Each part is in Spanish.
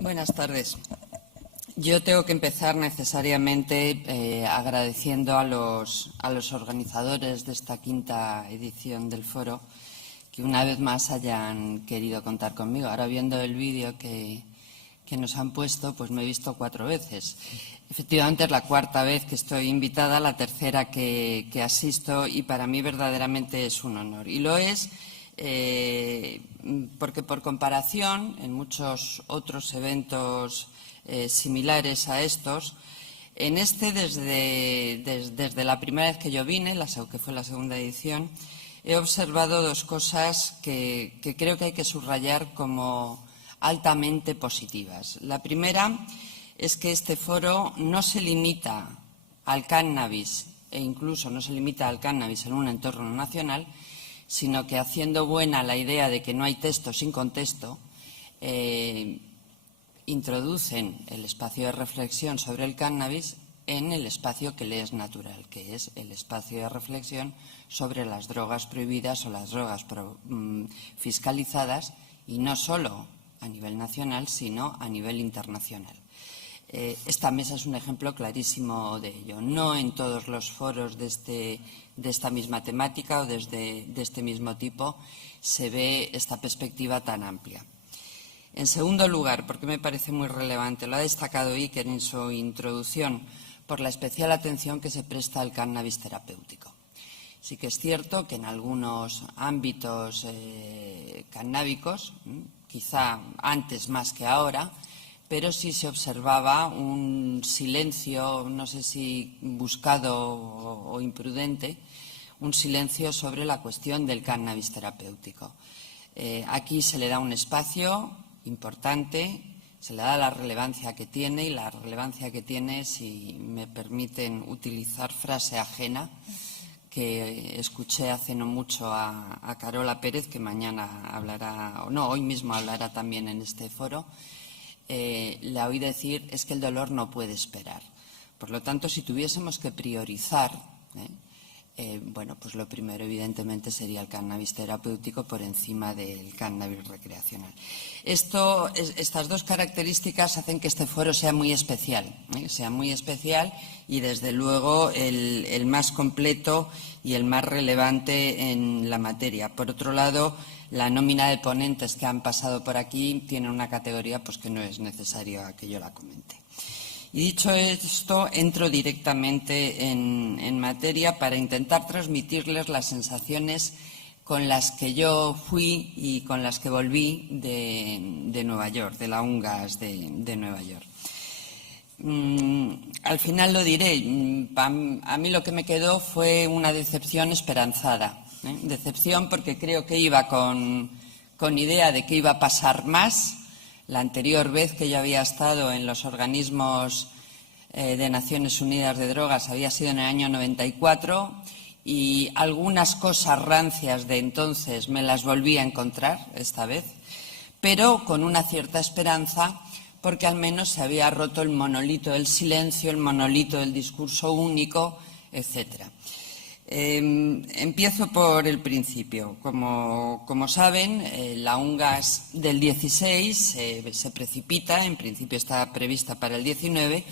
Buenas tardes. Yo tengo que empezar necesariamente agradeciendo a los organizadores de esta quinta edición del foro que una vez más hayan querido contar conmigo. Ahora, viendo el vídeo que nos han puesto, pues me he visto 4 veces. Efectivamente, es la 4ª vez que estoy invitada, la 3ª que asisto, y para mí verdaderamente es un honor. Y lo es porque, por comparación, en muchos otros eventos similares a estos, en este, desde la primera vez que yo vine, que fue la 2ª edición, he observado 2 cosas que creo que hay que subrayar como altamente positivas. La primera es que este foro no se limita al cannabis, e incluso no se limita al cannabis en un entorno nacional, sino que, haciendo buena la idea de que no hay texto sin contexto, introducen el espacio de reflexión sobre el cannabis en el espacio que le es natural, que es el espacio de reflexión sobre las drogas prohibidas o las drogas fiscalizadas, y no solo a nivel nacional, sino a nivel internacional. Esta mesa es un ejemplo clarísimo de ello. No en todos los foros de esta misma temática o de este mismo tipo se ve esta perspectiva tan amplia. En segundo lugar, porque me parece muy relevante, lo ha destacado Iker en su introducción, por la especial atención que se presta al cannabis terapéutico. Sí que es cierto que en algunos ámbitos cannábicos, quizá antes más que ahora, pero sí se observaba un silencio, no sé si buscado o imprudente, un silencio sobre la cuestión del cannabis terapéutico. Aquí se le da un espacio importante, se le da la relevancia que tiene, y la relevancia que tiene, si me permiten utilizar frase ajena, que escuché hace no mucho a Carola Pérez, que mañana hablará, o no, hoy mismo hablará también en este foro. La oí decir, es que el dolor no puede esperar. Por lo tanto, si tuviésemos que priorizar, bueno, pues lo primero evidentemente sería el cannabis terapéutico por encima del cannabis recreacional. Estas 2 características hacen que este foro sea muy especial, y desde luego el más completo y el más relevante en la materia. Por otro lado, la nómina de ponentes que han pasado por aquí tiene una categoría pues que no es necesario que yo la comente. Y dicho esto, entro directamente en materia para intentar transmitirles las sensaciones con las que yo fui y con las que volví de Nueva York, de la UNGAS de Nueva York. Al final lo diré, a mí lo que me quedó fue una decepción esperanzada. Decepción porque creo que iba con idea de que iba a pasar más. La anterior vez que yo había estado en los organismos de Naciones Unidas de Drogas había sido en el año 94, y algunas cosas rancias de entonces me las volví a encontrar esta vez, pero con una cierta esperanza, porque al menos se había roto el monolito del silencio, el monolito del discurso único, etcétera. Empiezo por el principio. Como saben, la UNGAS del 16 se precipita, en principio está prevista para el 19,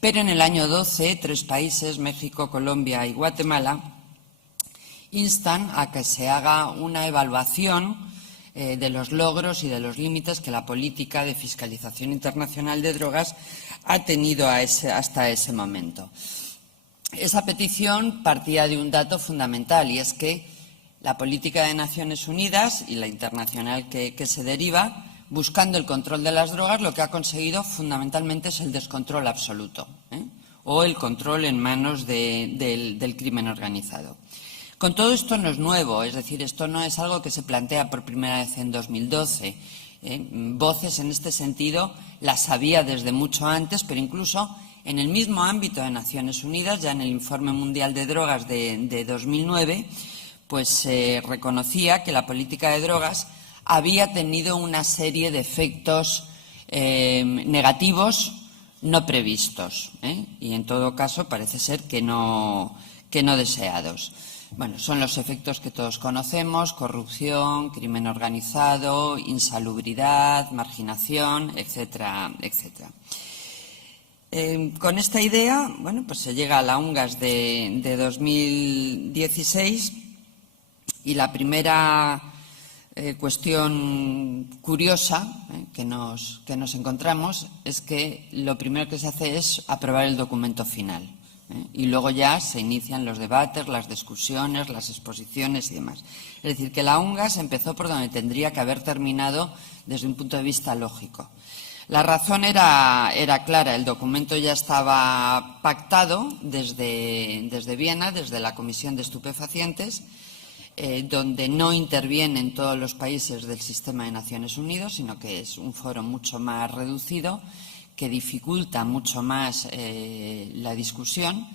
pero en el año 12 3 países, México, Colombia y Guatemala, instan a que se haga una evaluación de los logros y de los límites que la política de fiscalización internacional de drogas ha tenido hasta ese momento. Esa petición partía de un dato fundamental, y es que la política de Naciones Unidas y la internacional que se deriva, buscando el control de las drogas, lo que ha conseguido fundamentalmente es el descontrol absoluto, o el control en manos del crimen organizado. Con todo, esto no es nuevo, es decir, esto no es algo que se plantea por primera vez en 2012. Voces en este sentido las había desde mucho antes, pero incluso en el mismo ámbito de Naciones Unidas, ya en el Informe Mundial de Drogas de 2009, pues se reconocía que la política de drogas había tenido una serie de efectos negativos no previstos, y en todo caso parece ser que no deseados. Bueno, son los efectos que todos conocemos: corrupción, crimen organizado, insalubridad, marginación, etcétera, etcétera. Con esta idea, bueno, pues se llega a la UNGAS de 2016 y la primera cuestión curiosa que nos encontramos es que lo primero que se hace es aprobar el documento final. Y luego ya se inician los debates, las discusiones, las exposiciones y demás. Es decir, que la UNGAS empezó por donde tendría que haber terminado desde un punto de vista lógico. La razón era clara: el documento ya estaba pactado desde Viena, desde la Comisión de Estupefacientes, donde no intervienen todos los países del sistema de Naciones Unidas, sino que es un foro mucho más reducido, que dificulta mucho más la discusión,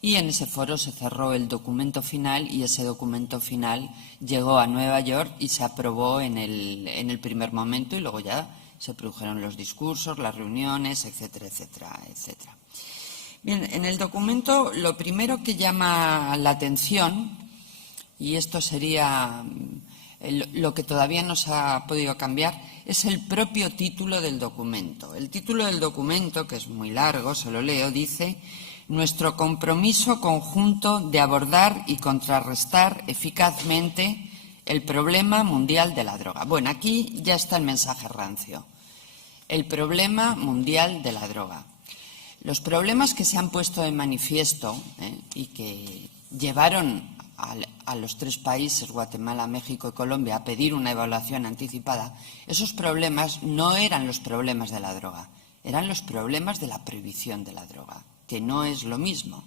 y en ese foro se cerró el documento final y ese documento final llegó a Nueva York y se aprobó en el primer momento, y luego ya se produjeron los discursos, las reuniones, etcétera, etcétera, etcétera. Bien, en el documento lo primero que llama la atención, y esto sería lo que todavía no se ha podido cambiar, es el propio título del documento. El título del documento, que es muy largo, se lo leo, dice: nuestro compromiso conjunto de abordar y contrarrestar eficazmente el problema mundial de la droga. Bueno, aquí ya está el mensaje rancio. El problema mundial de la droga. Los problemas que se han puesto de manifiesto y que llevaron a los tres países, Guatemala, México y Colombia, a pedir una evaluación anticipada, esos problemas no eran los problemas de la droga, eran los problemas de la prohibición de la droga, que no es lo mismo.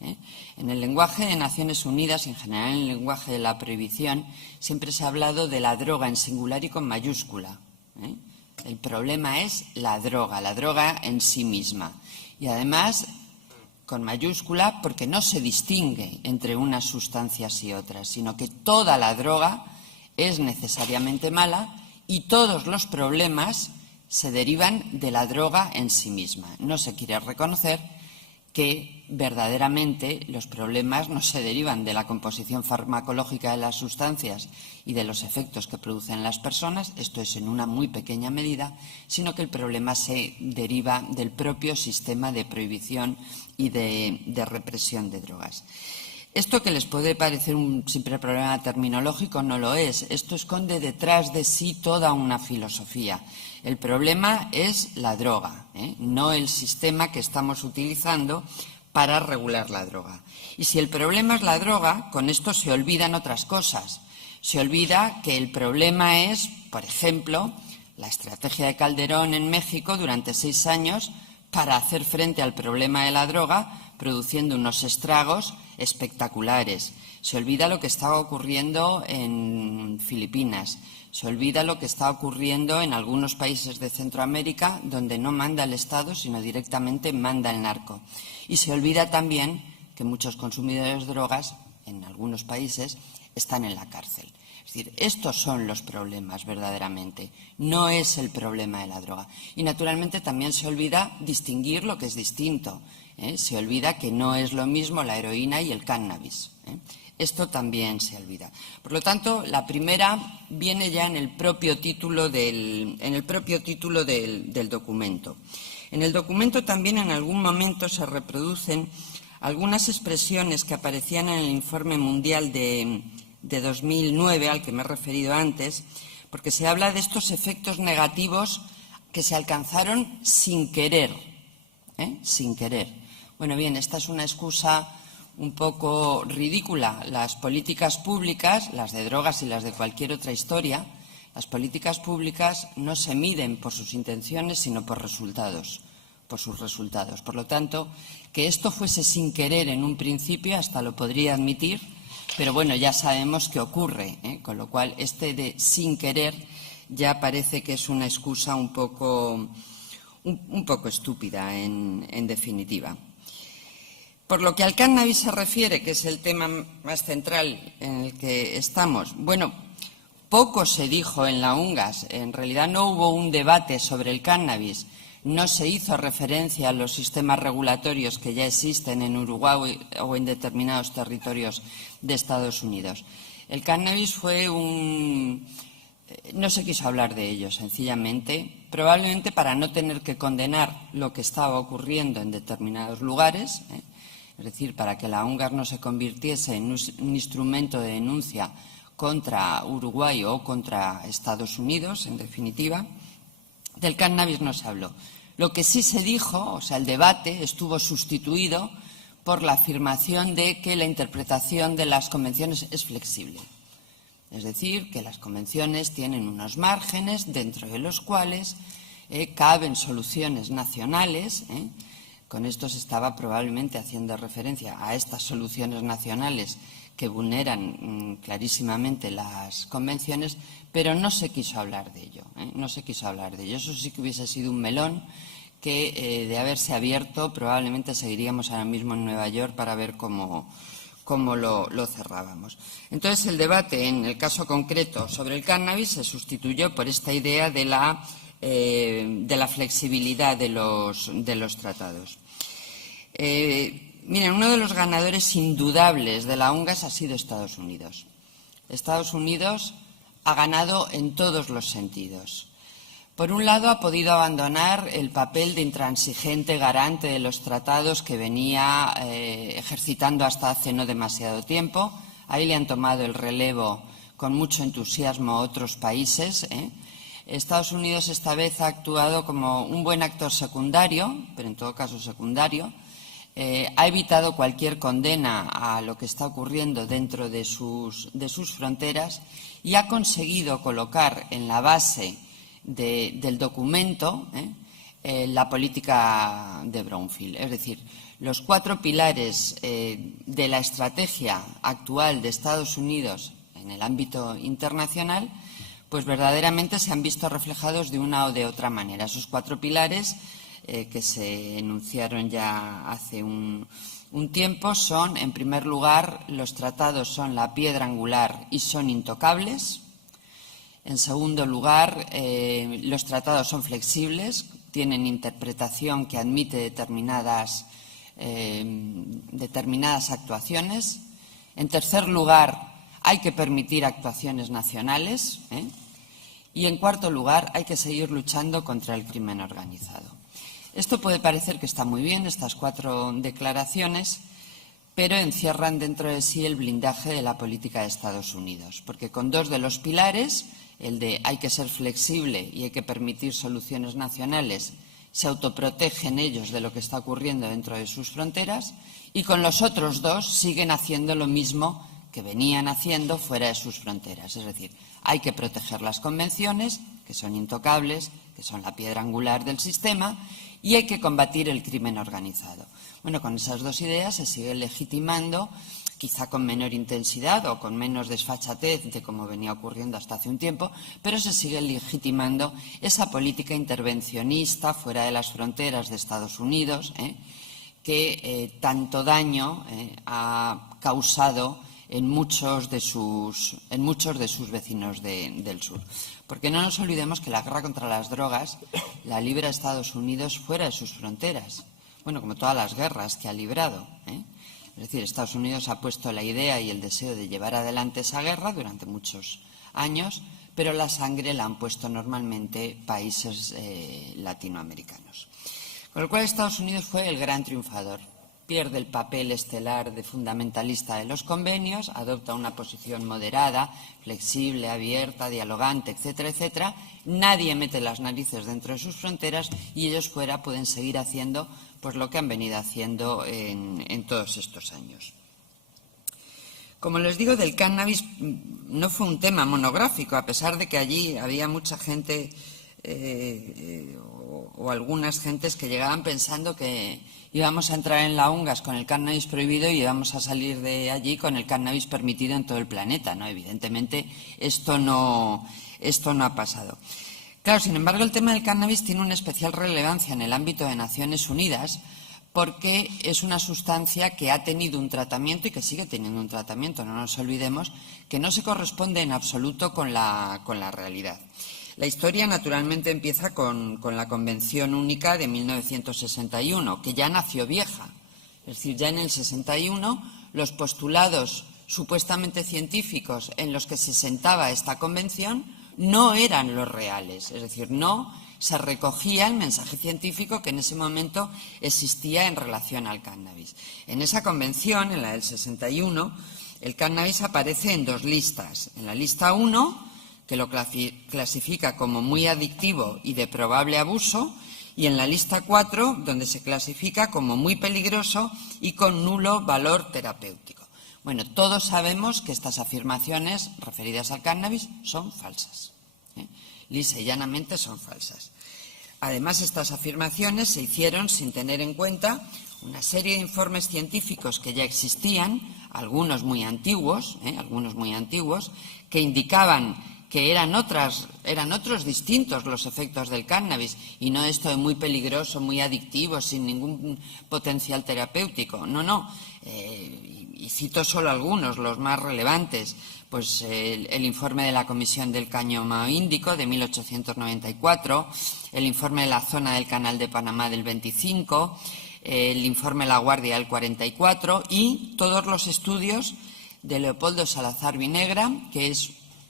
En el lenguaje de Naciones Unidas y en general en el lenguaje de la prohibición siempre se ha hablado de la droga en singular y con mayúscula. El problema es la droga en sí misma. Y además con mayúscula porque no se distingue entre unas sustancias y otras, sino que toda la droga es necesariamente mala y todos los problemas se derivan de la droga en sí misma. No se quiere reconocer que verdaderamente los problemas no se derivan de la composición farmacológica de las sustancias y de los efectos que producen las personas, esto es en una muy pequeña medida, sino que el problema se deriva del propio sistema de prohibición y de represión de drogas. Esto que les puede parecer un simple problema terminológico no lo es. Esto esconde detrás de sí toda una filosofía. El problema es la droga, no el sistema que estamos utilizando para regular la droga. Y si el problema es la droga, con esto se olvidan otras cosas. Se olvida que el problema es, por ejemplo, la estrategia de Calderón en México durante 6 años para hacer frente al problema de la droga, produciendo unos estragos espectaculares. Se olvida lo que estaba ocurriendo en Filipinas. Se olvida lo que está ocurriendo en algunos países de Centroamérica, donde no manda el Estado, sino directamente manda el narco. Y se olvida también que muchos consumidores de drogas, en algunos países, están en la cárcel. Es decir, estos son los problemas verdaderamente, no es el problema de la droga. Y naturalmente también se olvida distinguir lo que es distinto. Se olvida que no es lo mismo la heroína y el cannabis. Esto también se olvida. Por lo tanto, la primera viene ya en el propio título del documento. En el documento también en algún momento se reproducen algunas expresiones que aparecían en el informe mundial de 2009, al que me he referido antes, porque se habla de estos efectos negativos que se alcanzaron sin querer. Sin querer. Bueno, bien, esta es una excusa un poco ridícula. Las políticas públicas, las de drogas y las de cualquier otra historia, las políticas públicas no se miden por sus intenciones, sino por resultados, por sus resultados. Por lo tanto, que esto fuese sin querer en un principio hasta lo podría admitir, pero bueno, ya sabemos que ocurre, con lo cual este de sin querer ya parece que es una excusa un poco estúpida en definitiva. Por lo que al cannabis se refiere, que es el tema más central en el que estamos, bueno, poco se dijo en la UNGAS. En realidad no hubo un debate sobre el cannabis. no se hizo referencia a los sistemas regulatorios que ya existen en Uruguay o en determinados territorios de Estados Unidos. El cannabis no se quiso hablar de ello, sencillamente, probablemente para no tener que condenar lo que estaba ocurriendo en determinados lugares, es decir, para que la UNGAS no se convirtiese en un instrumento de denuncia contra Uruguay o contra Estados Unidos, en definitiva. Del cannabis no se habló. Lo que sí se dijo, o sea, el debate estuvo sustituido por la afirmación de que la interpretación de las convenciones es flexible. Es decir, que las convenciones tienen unos márgenes dentro de los cuales caben soluciones nacionales. Con esto se estaba probablemente haciendo referencia a estas soluciones nacionales que vulneran clarísimamente las convenciones, pero no se quiso hablar de ello. No se quiso hablar de ello. Eso sí que hubiese sido un melón que, de haberse abierto, probablemente seguiríamos ahora mismo en Nueva York para ver cómo lo cerrábamos. Entonces, el debate, en el caso concreto sobre el cannabis, se sustituyó por esta idea de la flexibilidad de los tratados. Miren, uno de los ganadores indudables de la UNGAS ha sido Estados Unidos. Estados Unidos ha ganado en todos los sentidos. Por un lado, ha podido abandonar el papel de intransigente garante de los tratados que venía ejercitando hasta hace no demasiado tiempo. Ahí le han tomado el relevo con mucho entusiasmo a otros países. Estados Unidos esta vez ha actuado como un buen actor secundario, pero en todo caso secundario. Ha evitado cualquier condena a lo que está ocurriendo dentro de sus fronteras y ha conseguido colocar en la base del documento la política de Brownfield. Es decir, los 4 pilares de la estrategia actual de Estados Unidos en el ámbito internacional, pues verdaderamente se han visto reflejados de una o de otra manera. Esos 4 pilares que se enunciaron ya hace un tiempo son, en primer lugar, los tratados son la piedra angular y son intocables. En segundo lugar, los tratados son flexibles, tienen interpretación que admite determinadas actuaciones. En tercer lugar, hay que permitir actuaciones nacionales. Y en cuarto lugar, hay que seguir luchando contra el crimen organizado. Esto puede parecer que está muy bien, estas 4 declaraciones, pero encierran dentro de sí el blindaje de la política de Estados Unidos, porque con 2 de los pilares, el de hay que ser flexible y hay que permitir soluciones nacionales, se autoprotegen ellos de lo que está ocurriendo dentro de sus fronteras, y con los otros 2 siguen haciendo lo mismo que venían haciendo fuera de sus fronteras. Es decir, hay que proteger las convenciones, que son intocables, que son la piedra angular del sistema, y hay que combatir el crimen organizado. Bueno, con esas 2 ideas se sigue legitimando, quizá con menor intensidad o con menos desfachatez de como venía ocurriendo hasta hace un tiempo, pero se sigue legitimando esa política intervencionista fuera de las fronteras de Estados Unidos, que tanto daño ha causado en muchos de sus vecinos del sur. Porque no nos olvidemos que la guerra contra las drogas la libra Estados Unidos fuera de sus fronteras. Bueno, como todas las guerras que ha librado. Es decir, Estados Unidos ha puesto la idea y el deseo de llevar adelante esa guerra durante muchos años, pero la sangre la han puesto normalmente países latinoamericanos. Con lo cual, Estados Unidos fue el gran triunfador. Pierde el papel estelar de fundamentalista de los convenios, adopta una posición moderada, flexible, abierta, dialogante, etcétera, etcétera. Nadie mete las narices dentro de sus fronteras y ellos fuera pueden seguir haciendo pues lo que han venido haciendo en todos estos años. Como les digo, del cannabis no fue un tema monográfico, a pesar de que allí había mucha gente o algunas gentes que llegaban pensando que íbamos a entrar en la UNGAS con el cannabis prohibido y íbamos a salir de allí con el cannabis permitido en todo el planeta, ¿no? Evidentemente, esto no ha pasado. Claro, sin embargo, el tema del cannabis tiene una especial relevancia en el ámbito de Naciones Unidas porque es una sustancia que ha tenido un tratamiento y que sigue teniendo un tratamiento, no nos olvidemos, que no se corresponde en absoluto con la realidad. La historia, naturalmente, empieza con la Convención Única de 1961, que ya nació vieja. Es decir, ya en el 61 los postulados supuestamente científicos en los que se sentaba esta convención no eran los reales, es decir, no se recogía el mensaje científico que en ese momento existía en relación al cannabis. En esa convención, en la del 61, el cannabis aparece en dos listas. En la lista 1, que lo clasifica como muy adictivo y de probable abuso, y en la lista 4, donde se clasifica como muy peligroso y con nulo valor terapéutico. Bueno, todos sabemos que estas afirmaciones referidas al cannabis son falsas. Lisa y llanamente son falsas. Además, estas afirmaciones se hicieron sin tener en cuenta una serie de informes científicos que ya existían, algunos muy antiguos, que indicaban que eran otros distintos los efectos del cannabis y no esto de muy peligroso, muy adictivo, sin ningún potencial terapéutico. No. Y cito solo algunos, los más relevantes. Pues el informe de la Comisión del Cáñamo Índico de 1894, el informe de la zona del Canal de Panamá del 25, el informe de La Guardia del 44 y todos los estudios de Leopoldo Salazar Vinegra, que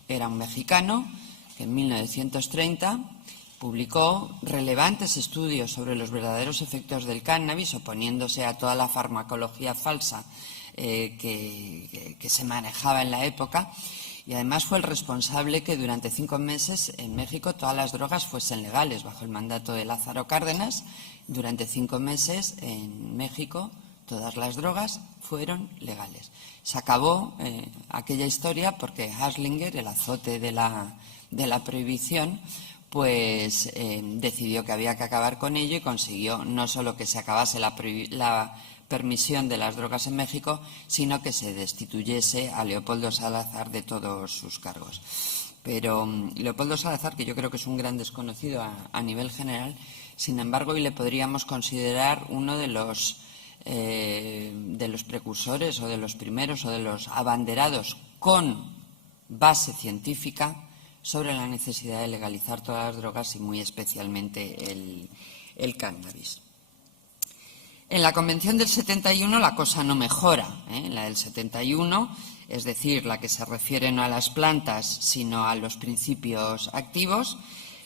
era un mexicano que en 1930 publicó relevantes estudios sobre los verdaderos efectos del cannabis, oponiéndose a toda la farmacología falsa que se manejaba en la época, y además fue el responsable que durante 5 meses en México todas las drogas fuesen legales. Bajo el mandato de Lázaro Cárdenas, durante 5 meses en México todas las drogas fueron legales. Se acabó aquella historia porque Haslinger, el azote de la prohibición, pues decidió que había que acabar con ello y consiguió no solo que se acabase la permisión de las drogas en México, sino que se destituyese a Leopoldo Salazar de todos sus cargos. Pero Leopoldo Salazar, que yo creo que es un gran desconocido a nivel general, sin embargo, hoy le podríamos considerar uno de los precursores o de los primeros o de los abanderados con base científica sobre la necesidad de legalizar todas las drogas y muy especialmente el cannabis. En la Convención del 71 la cosa no mejora. En la del 71, es decir, la que se refiere no a las plantas sino a los principios activos,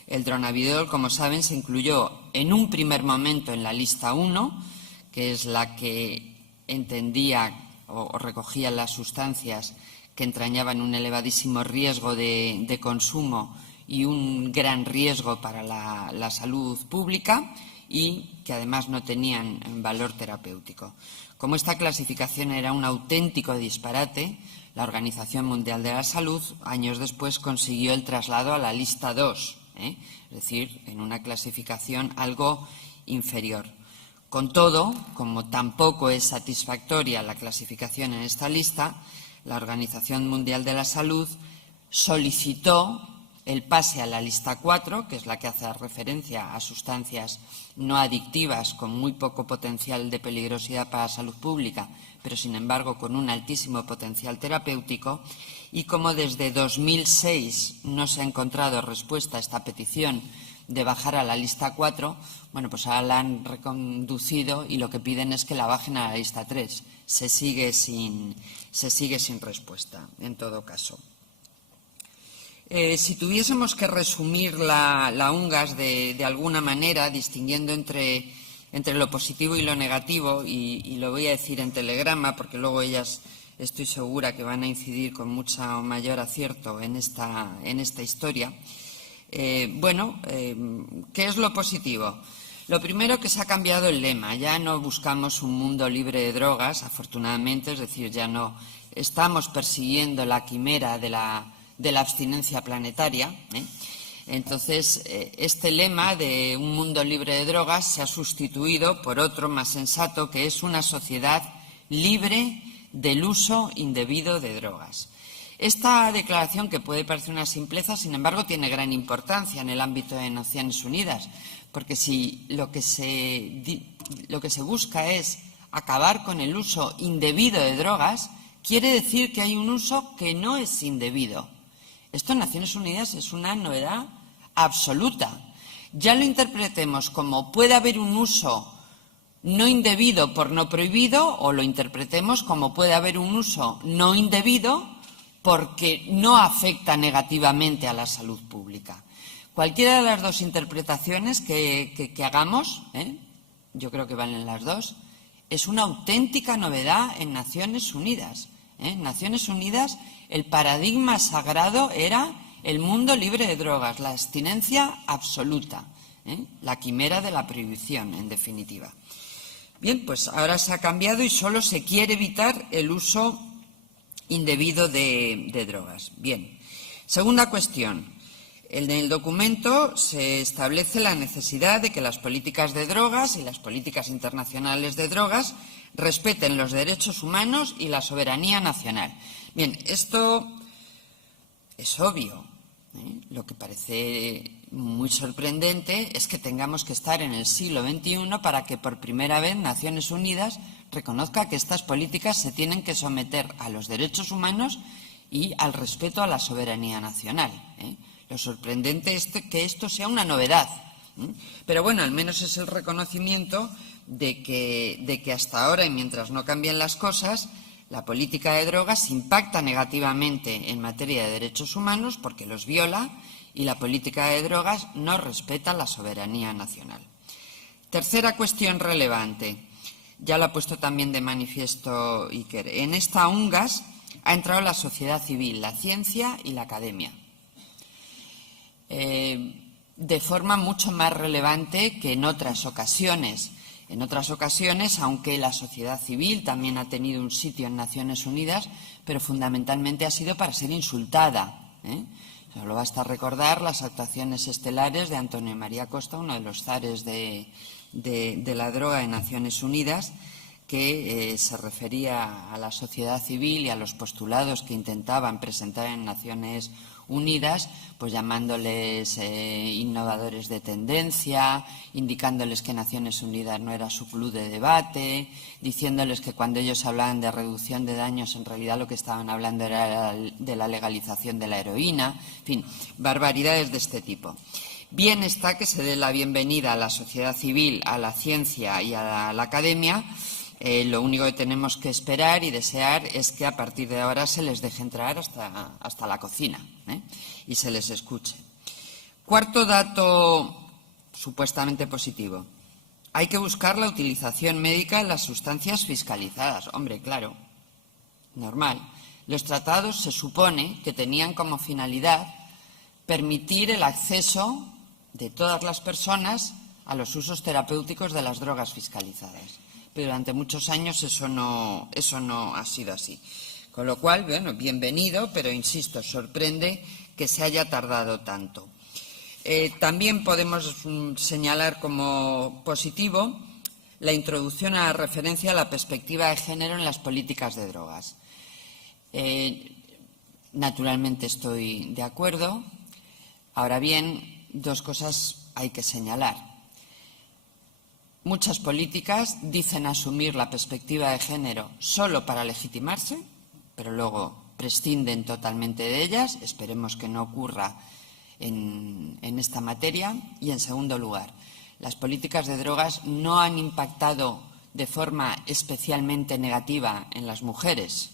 el dronabidol, como saben, se incluyó en un primer momento en la lista 1, que es la que entendía o recogía las sustancias que entrañaban un elevadísimo riesgo de consumo y un gran riesgo para la salud pública, y que además no tenían valor terapéutico. Como esta clasificación era un auténtico disparate, la Organización Mundial de la Salud años después consiguió el traslado a la lista 2, es decir, en una clasificación algo inferior. Con todo, como tampoco es satisfactoria la clasificación en esta lista, la Organización Mundial de la Salud solicitó el pase a la lista 4, que es la que hace referencia a sustancias no adictivas con muy poco potencial de peligrosidad para la salud pública, pero sin embargo con un altísimo potencial terapéutico, y como desde 2006 no se ha encontrado respuesta a esta petición de bajar a la lista 4, bueno, pues ahora la han reconducido y lo que piden es que la bajen a la lista 3. Se sigue sin respuesta, en todo caso. Si tuviésemos que resumir la UNGAS de alguna manera, distinguiendo entre lo positivo y lo negativo, y lo voy a decir en telegrama porque luego ellas estoy segura que van a incidir con mucho mayor acierto en esta historia. ¿Qué es lo positivo? Lo primero, que se ha cambiado el lema. Ya no buscamos un mundo libre de drogas, afortunadamente, es decir, ya no estamos persiguiendo la quimera de la abstinencia planetaria. Entonces, este lema de un mundo libre de drogas se ha sustituido por otro más sensato, que es una sociedad libre del uso indebido de drogas. Esta declaración, que puede parecer una simpleza, sin embargo, tiene gran importancia en el ámbito de Naciones Unidas, porque si lo que se busca es acabar con el uso indebido de drogas, quiere decir que hay un uso que no es indebido. Esto en Naciones Unidas es una novedad absoluta. Ya lo interpretemos como puede haber un uso no indebido por no prohibido, o lo interpretemos como puede haber un uso no indebido porque no afecta negativamente a la salud pública. Cualquiera de las dos interpretaciones que hagamos, yo creo que valen las dos, es una auténtica novedad en Naciones Unidas. En Naciones Unidas el paradigma sagrado era el mundo libre de drogas, la abstinencia absoluta, la quimera de la prohibición, en definitiva. Bien, pues ahora se ha cambiado y solo se quiere evitar el uso indebido de drogas. Bien, segunda cuestión. En el documento se establece la necesidad de que las políticas de drogas y las políticas internacionales de drogas respeten los derechos humanos y la soberanía nacional. Bien, esto es obvio. Lo que parece muy sorprendente es que tengamos que estar en el siglo XXI para que por primera vez Naciones Unidas reconozca que estas políticas se tienen que someter a los derechos humanos y al respeto a la soberanía nacional. Lo sorprendente es que esto sea una novedad. Pero bueno, al menos es el reconocimiento de que hasta ahora, y mientras no cambien las cosas, la política de drogas impacta negativamente en materia de derechos humanos porque los viola, y la política de drogas no respeta la soberanía nacional. Tercera cuestión relevante, ya lo ha puesto también de manifiesto Iker. En esta UNGAS ha entrado la sociedad civil, la ciencia y la academia, de forma mucho más relevante que en otras ocasiones. En otras ocasiones, aunque la sociedad civil también ha tenido un sitio en Naciones Unidas, pero fundamentalmente ha sido para ser insultada. Solo basta recordar las actuaciones estelares de Antonio María Costa, uno de los zares de la droga en Naciones Unidas, que se refería a la sociedad civil y a los postulados que intentaban presentar en Naciones Unidas, pues llamándoles innovadores de tendencia, indicándoles que Naciones Unidas no era su club de debate, diciéndoles que cuando ellos hablaban de reducción de daños, en realidad lo que estaban hablando era de la legalización de la heroína, en fin, barbaridades de este tipo. Bien está que se dé la bienvenida a la sociedad civil, a la ciencia y a la academia. Lo único que tenemos que esperar y desear es que a partir de ahora se les deje entrar hasta la cocina y se les escuche. Cuarto dato supuestamente positivo. Hay que buscar la utilización médica en las sustancias fiscalizadas. Hombre, claro, normal. Los tratados se supone que tenían como finalidad permitir el acceso de todas las personas a los usos terapéuticos de las drogas fiscalizadas. Pero durante muchos años eso no ha sido así. Con lo cual, bueno, bienvenido, pero insisto, sorprende que se haya tardado tanto. También podemos señalar como positivo la introducción a la referencia a la perspectiva de género en las políticas de drogas. Naturalmente estoy de acuerdo. Ahora bien, dos cosas hay que señalar. Muchas políticas dicen asumir la perspectiva de género solo para legitimarse, pero luego prescinden totalmente de ellas. Esperemos que no ocurra en esta materia. Y, en segundo lugar, las políticas de drogas no han impactado de forma especialmente negativa en las mujeres,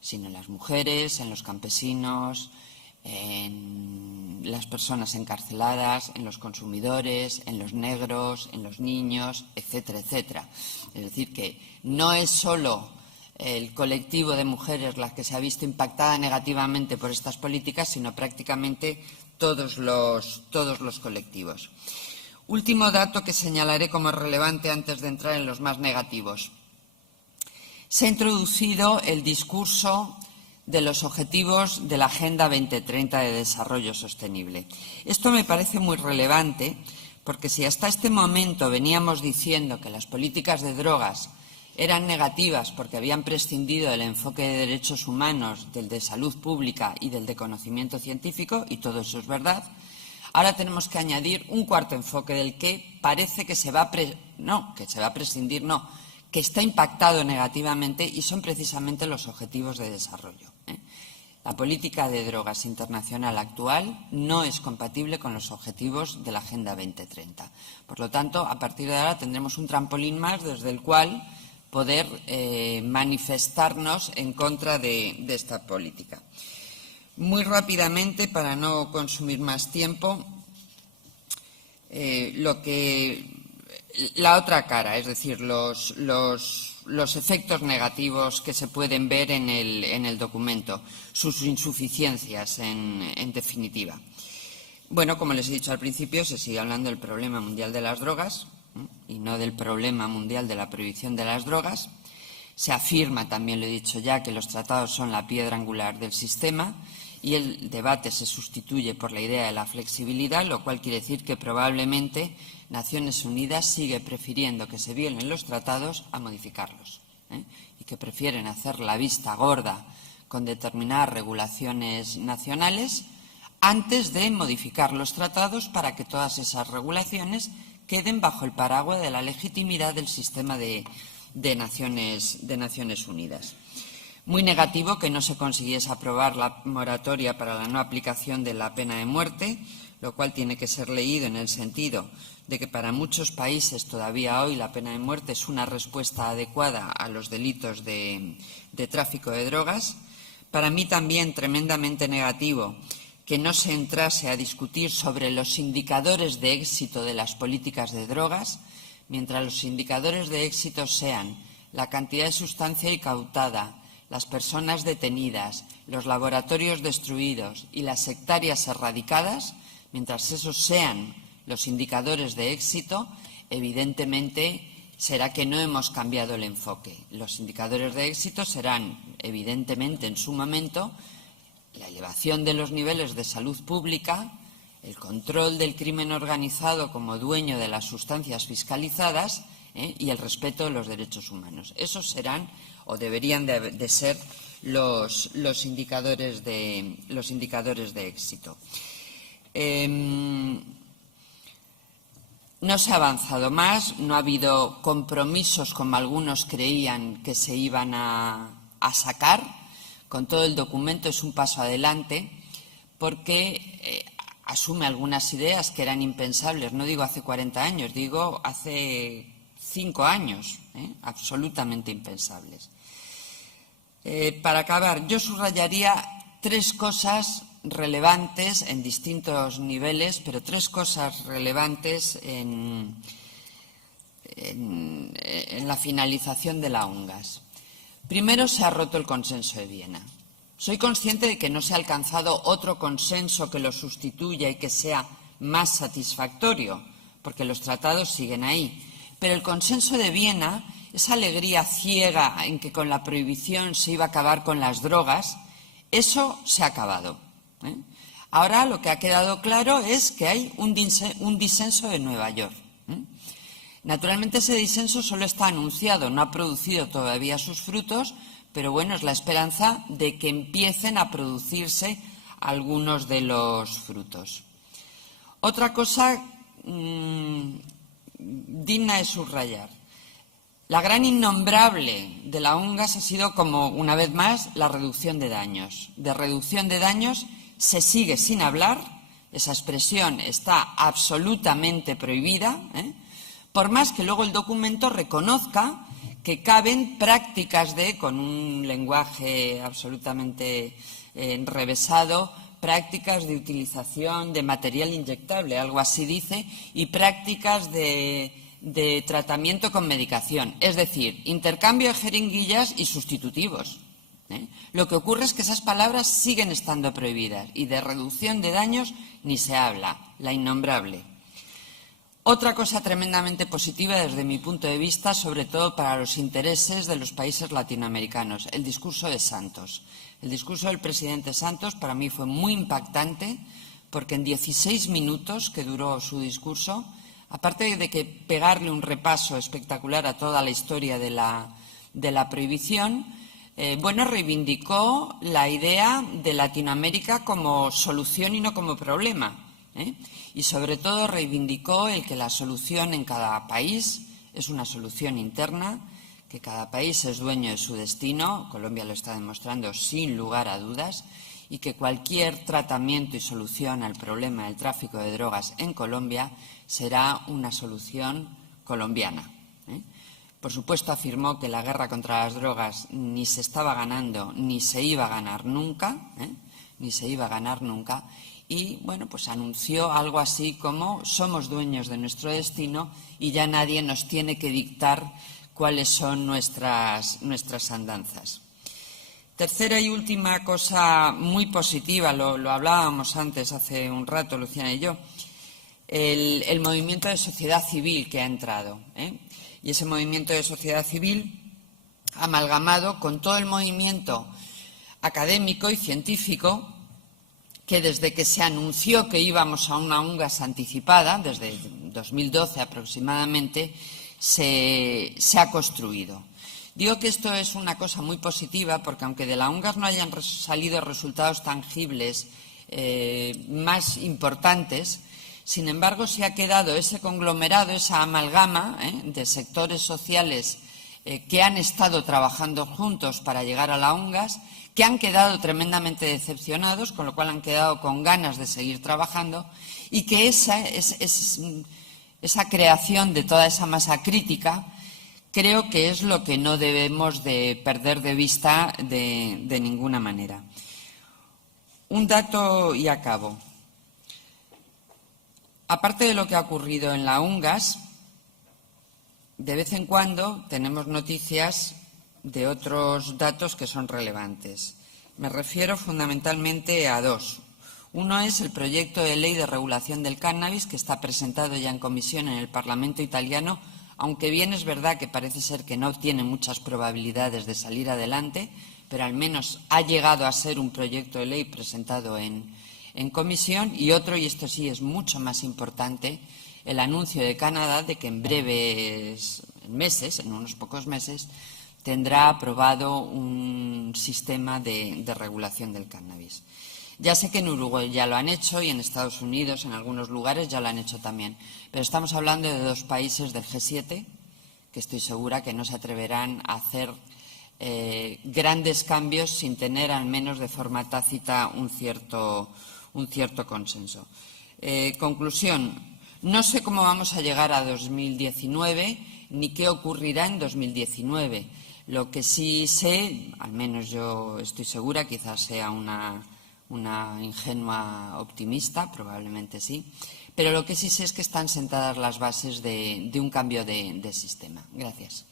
sino en las mujeres, en los campesinos, en las personas encarceladas, en los consumidores, en los negros, en los niños, etcétera, etcétera. Es decir, que no es solo el colectivo de mujeres la que se ha visto impactada negativamente por estas políticas, sino prácticamente todos los colectivos. Último dato que señalaré como relevante antes de entrar en los más negativos. Se ha introducido el discurso de los objetivos de la Agenda 2030 de Desarrollo Sostenible. Esto me parece muy relevante porque si hasta este momento veníamos diciendo que las políticas de drogas eran negativas porque habían prescindido del enfoque de derechos humanos, del de salud pública y del de conocimiento científico, y todo eso es verdad, ahora tenemos que añadir un cuarto enfoque del que parece que que está impactado negativamente, y son precisamente los objetivos de desarrollo. La política de drogas internacional actual no es compatible con los objetivos de la Agenda 2030. Por lo tanto, a partir de ahora tendremos un trampolín más desde el cual poder manifestarnos en contra de esta política. Muy rápidamente, para no consumir más tiempo, la otra cara, es decir, los efectos negativos que se pueden ver en el documento, sus insuficiencias en definitiva. Bueno, como les he dicho al principio, se sigue hablando del problema mundial de las drogas y no del problema mundial de la prohibición de las drogas. Se afirma, también lo he dicho ya, que los tratados son la piedra angular del sistema y el debate se sustituye por la idea de la flexibilidad, lo cual quiere decir que probablemente Naciones Unidas sigue prefiriendo que se violen los tratados a modificarlos, y que prefieren hacer la vista gorda con determinadas regulaciones nacionales antes de modificar los tratados para que todas esas regulaciones queden bajo el paraguas de la legitimidad del sistema de Naciones Unidas. Muy negativo que no se consiguiese aprobar la moratoria para la no aplicación de la pena de muerte, lo cual tiene que ser leído en el sentido de que para muchos países todavía hoy la pena de muerte es una respuesta adecuada a los delitos de tráfico de drogas. Para mí también tremendamente negativo que no se entrase a discutir sobre los indicadores de éxito de las políticas de drogas, mientras los indicadores de éxito sean la cantidad de sustancia incautada, las personas detenidas, los laboratorios destruidos y las hectáreas erradicadas, mientras esos sean los indicadores de éxito, evidentemente será que no hemos cambiado el enfoque. Los indicadores de éxito serán, evidentemente, en su momento, la elevación de los niveles de salud pública, el control del crimen organizado como dueño de las sustancias fiscalizadas y el respeto de los derechos humanos. Esos serán o deberían de ser los indicadores de éxito. No se ha avanzado más, no ha habido compromisos como algunos creían que se iban a sacar. Con todo, el documento es un paso adelante porque asume algunas ideas que eran impensables, no digo hace 40 años, digo hace 5 años, absolutamente impensables. Para acabar, yo subrayaría 3 cosas relevantes en distintos niveles, pero 3 cosas relevantes en la finalización de la UNGAS. Primero, se ha roto el consenso de Viena. Soy consciente de que no se ha alcanzado otro consenso que lo sustituya y que sea más satisfactorio, porque los tratados siguen ahí. Pero el consenso de Viena, esa alegría ciega en que con la prohibición se iba a acabar con las drogas, eso se ha acabado. Ahora lo que ha quedado claro es que hay un disenso de Nueva York. Naturalmente ese disenso solo está anunciado, no ha producido todavía sus frutos, pero bueno, es la esperanza de que empiecen a producirse algunos de los frutos. Otra cosa digna de subrayar. La gran innombrable de la UNGAS ha sido, como una vez más, la reducción de daños. De reducción de daños se sigue sin hablar, esa expresión está absolutamente prohibida, por más que luego el documento reconozca que caben prácticas con un lenguaje absolutamente enrevesado, prácticas de utilización de material inyectable, algo así dice, y prácticas de tratamiento con medicación, es decir, intercambio de jeringuillas y sustitutivos. Lo que ocurre es que esas palabras siguen estando prohibidas y de reducción de daños ni se habla, la innombrable. Otra cosa tremendamente positiva desde mi punto de vista, sobre todo para los intereses de los países latinoamericanos, el discurso de Santos. El discurso del presidente Santos para mí fue muy impactante porque en 16 minutos que duró su discurso, aparte de que pegarle un repaso espectacular a toda la historia de la prohibición, reivindicó la idea de Latinoamérica como solución y no como problema. Y sobre todo reivindicó el que la solución en cada país es una solución interna, que cada país es dueño de su destino, Colombia lo está demostrando sin lugar a dudas, y que cualquier tratamiento y solución al problema del tráfico de drogas en Colombia será una solución colombiana. Por supuesto, afirmó que la guerra contra las drogas ni se estaba ganando ni se iba a ganar nunca, y bueno, pues anunció algo así como: somos dueños de nuestro destino y ya nadie nos tiene que dictar cuáles son nuestras andanzas. Tercera y última cosa muy positiva, lo hablábamos antes, hace un rato, Luciana y yo, el movimiento de sociedad civil que ha entrado, y ese movimiento de sociedad civil amalgamado con todo el movimiento académico y científico que desde que se anunció que íbamos a una UNGAS anticipada, desde 2012 aproximadamente, se ha construido. Digo que esto es una cosa muy positiva porque aunque de la UNGAS no hayan salido resultados tangibles más importantes, sin embargo, se ha quedado ese conglomerado, esa amalgama de sectores sociales que han estado trabajando juntos para llegar a la UNGAS, que han quedado tremendamente decepcionados, con lo cual han quedado con ganas de seguir trabajando, y que esa creación de toda esa masa crítica creo que es lo que no debemos de perder de vista de ninguna manera. Un dato y acabo. Aparte de lo que ha ocurrido en la UNGAS, de vez en cuando tenemos noticias de otros datos que son relevantes. Me refiero fundamentalmente a dos. Uno es el proyecto de ley de regulación del cannabis, que está presentado ya en comisión en el Parlamento italiano, aunque bien es verdad que parece ser que no tiene muchas probabilidades de salir adelante, pero al menos ha llegado a ser un proyecto de ley presentado en comisión. Y otro, y esto sí es mucho más importante, el anuncio de Canadá de que en breves meses, en unos pocos meses, tendrá aprobado un sistema de regulación del cannabis. Ya sé que en Uruguay ya lo han hecho y en Estados Unidos, en algunos lugares, ya lo han hecho también. Pero estamos hablando de dos países del G7 que estoy segura que no se atreverán a hacer grandes cambios sin tener, al menos de forma tácita, un cierto consenso. Conclusión. No sé cómo vamos a llegar a 2019 ni qué ocurrirá en 2019. Lo que sí sé, al menos yo estoy segura, quizás sea una ingenua optimista, probablemente sí, pero lo que sí sé es que están sentadas las bases de un cambio de sistema. Gracias.